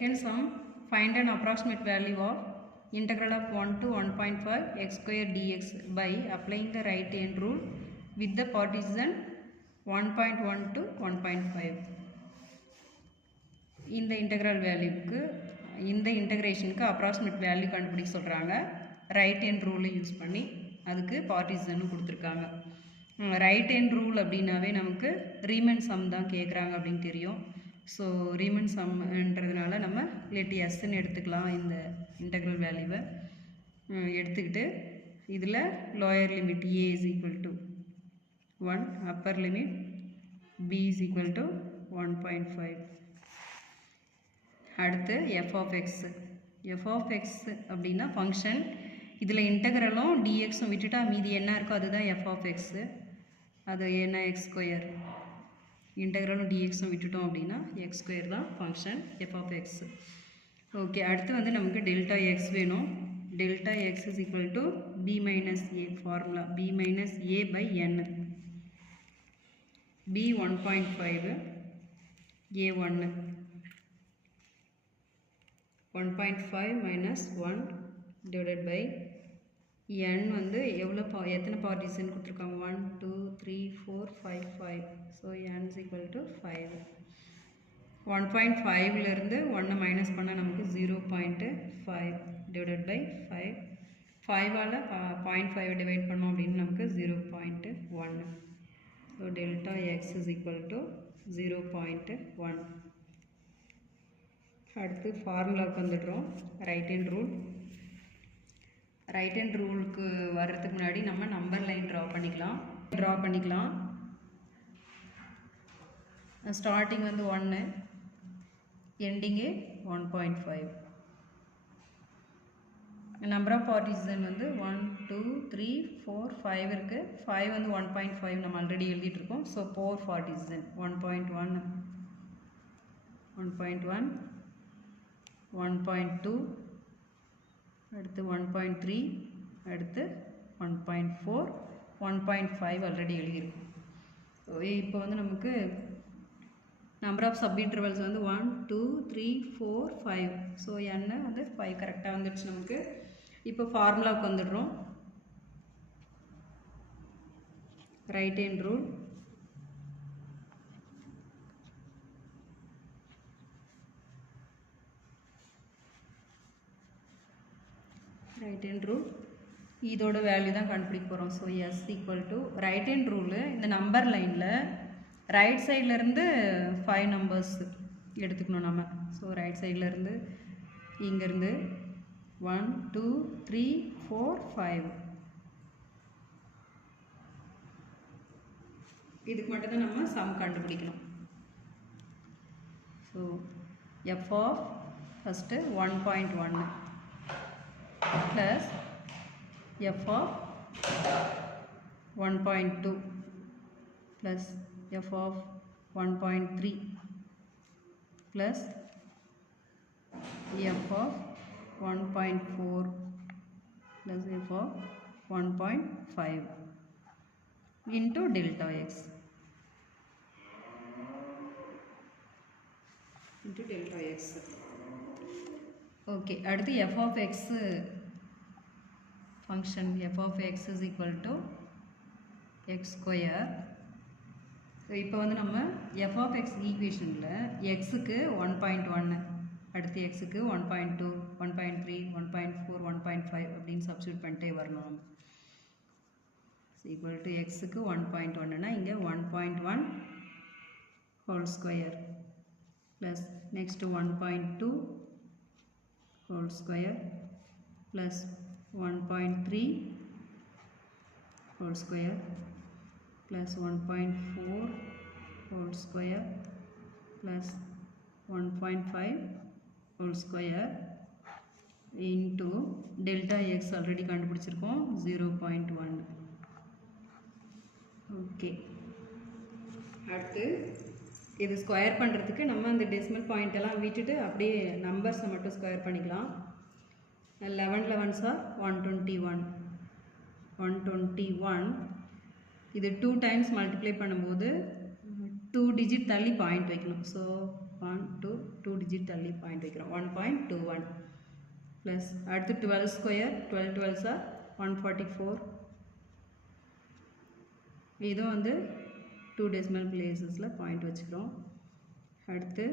Second sum, find an approximate value of integral of 1 to 1.5 x square dx by applying the right hand rule with the partition 1.1 to 1.5. இந்த integral வேல்யூக்கு இந்த இன்டெகிரேஷனுக்கு approximate value கண்டுபிடிக்க சொல்கிறாங்க. Right hand ரூலை use பண்ணி அதுக்கு பார்ட்டிஷனும் கொடுத்துருக்காங்க. Right hand rule அப்படின்னாவே நமக்கு ரீமன் சம் தான் கேட்குறாங்க அப்படின்னு தெரியும். ஸோ ரீமன் சம்ன்றதுனால நம்ம லெட் எஸ்ன்னு எடுத்துக்கலாம். இந்த இன்டெக்ரல் வேல்யூவை எடுத்துக்கிட்டு இதில் lower limit A is equal to 1, upper limit B is equal to 1.5. அடுத்து எஃப் ஆஃப் எக்ஸ் அப்படின்னா ஃபங்க்ஷன். இதில் இன்டெக்ரலும் டிஎக்ஸும் விட்டுட்டா மீதி என்ன இருக்கோ அதுதான் எஃப் ஆஃப் எக்ஸு. அது என்ன எக்ஸ் ஸ்கொயர். இன்டெக்ரலும் டிஎக்ஸும் விட்டுட்டோம் அப்படின்னா எக்ஸ் ஸ்கொயர் தான் function F of X. Okay, அடுத்து வந்து நமக்கு டெல்டா எக்ஸ் வேணும். Delta X is equal to B minus A formula. B minus A by N. B 1.5, A 1. 1.5 minus 1 divided by n வந்து எத்தனை பார்ட்டிஷன் கொடுத்துருக்காங்க? 1 2 3 4 5 5. So n is equal to 5. 1.5லேருந்து 1 minus பண்ணால் நமக்கு 0.5 divided by 5. 5ஆல் 0.5 divide பண்ணோம் அப்படின்னு நமக்கு 0.1. So delta X is equal to 0.1. அடுத்து ஃபார்முலாவுக்கு வந்துடுறோம். Right hand rule. Right hand ரூலுக்கு வர்றதுக்கு முன்னாடி நம்ம நம்பர் லைன் ட்ரா பண்ணிக்கலாம். ஸ்டார்டிங் வந்து 1, எண்டிங்கு 1.5. நம்பர் ஆஃப் பார்ட்டிஷன் வந்து 1 2 3 4 5 இருக்குது. 5 வந்து 1.5 நம்ம ஆல்ரெடி எழுதிட்டுருக்கோம். ஸோ 4 பார்ட்டிஷன் 1.1, 1.2, அடுத்து 1.3, அடுத்து 1.4, 1.5 ஆல்ரெடி எழுதியிருக்கும். இப்போ வந்து நமக்கு நம்பர் ஆஃப் சப் இன்டர்வல்ஸ் வந்து 1 2 3 4 5. ஸோ என்ன வந்து 5 கரெக்டாக வந்துடுச்சு நமக்கு. இப்போ ஃபார்முலாவுக்கு வந்துடுறோம். Right hand rule. Right hand rule இதோட வேல்யூ தான் கண்டுபிடிக்க போகிறோம். So S equal to right hand rule. இந்த நம்பர் லைனில் ரைட் சைட்லேருந்து 5 நம்பர்ஸ் எடுத்துக்கணும் நம்ம. ஸோ ரைட் சைட்லேருந்து இங்கேருந்து 1 2 3 4 5. இதுக்கு மட்டும்தான் நம்ம சம் கண்டுபிடிக்கணும். So F of first 1.1 plus f of 1.2 plus f of 1.3 plus f of 1.4 plus f of 1.5 into delta x into delta x. Okay, அடுத்து f of x function f of x is equal to x square. So இப்போ வந்து நம்ம f of x ஈக்குவேஷனில் எக்ஸுக்கு 1.1, அடுத்து எக்ஸுக்கு 1.2, 1.3, 1.4, 1.5 அப்படின்னு substitute பண்ணிட்டே வரணும். ஈக்குவல் டு எக்ஸுக்கு 1.1னா இங்கே 1.1 whole square plus next 1.2 whole square plus 1.3 whole square plus 1.4 whole square plus 1.5 whole square into delta x already கண்டுபிடிச்சிருக்கோம் 0.1. ஓகே, அடுத்து இது ஸ்கொயர் பண்ணுறதுக்கு நம்ம அந்த டெசிமல் பாயிண்ட் எல்லாம் விட்டுட்டு அப்படியே நம்பர்ஸை மட்டும் ஸ்கொயர் பண்ணிக்கலாம். 11 11s are 121. இது 2 டைம்ஸ் மல்டிப்ளை பண்ணும்போது 2 டிஜிட் தள்ளி பாயிண்ட் வைக்கணும். ஸோ 1 2 2 டிஜிட் தள்ளி பாயிண்ட் வைக்கிறோம் 1.21 ப்ளஸ் அடுத்து 12 ஸ்கொயர் 12 12s are 144 இதுவும் வந்து 2 decimal placesல பாயிண்ட் வச்சுக்கிறோம் அடுத்து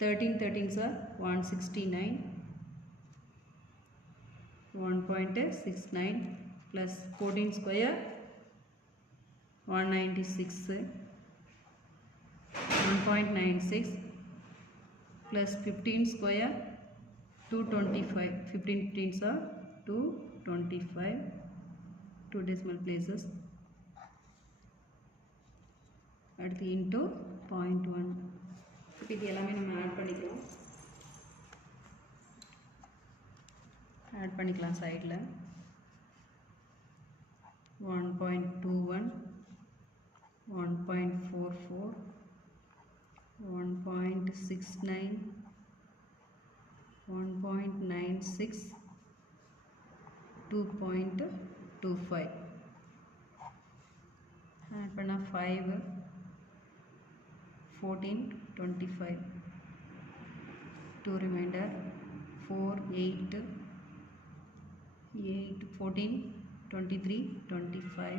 13 13s are 169 1.69 plus 14 square 196 1.96 plus 15 square 225 15 15s are 225 2 decimal places அடுத்து into 0.1 இப்போ இது எல்லாமே நம்ம ஆட் பண்ணிக்கலாம் சைடில் 1.21 1.44 1.69 1.96 2.25 ஆட் பண்ணால் 5 14 25 2 remainder 4 8 8 14 23 25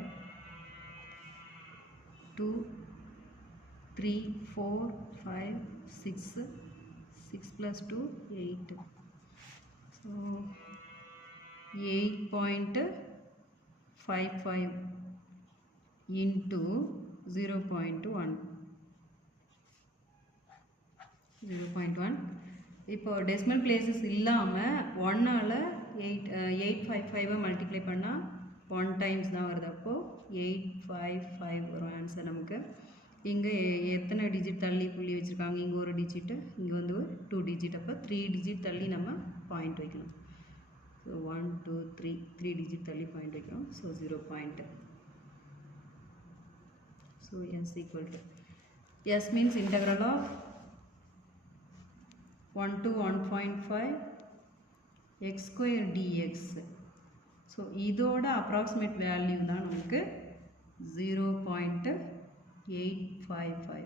2 3 4 5 6 6 plus 2 8 so 8.55 into 0.1 இப்போ டெசிமல் பிளேசஸ் இல்லாமல் 1ஆல் 855 மல்டிப்ளை பண்ணால் 1 டைம்ஸ் தான் வருது அப்போது 855 வரும் ஆன்சர் நமக்கு இங்கே எத்தனை டிஜிட் தள்ளி புள்ளி வச்சுருக்காங்க இங்கே ஒரு டிஜிட்டு இங்கே வந்து ஒரு 2 டிஜிட் அப்போ 3 டிஜிட் தள்ளி நம்ம பாயிண்ட் வைக்கணும் ஸோ 1 2 3 டிஜிட் தள்ளி பாயிண்ட் வைக்கிறோம் so 0 point so S equal to S means integral of 1 to 1.5 x square dx so இதோட அப்ராக்சிமேட் வேல்யூ தான் நமக்கு 0.855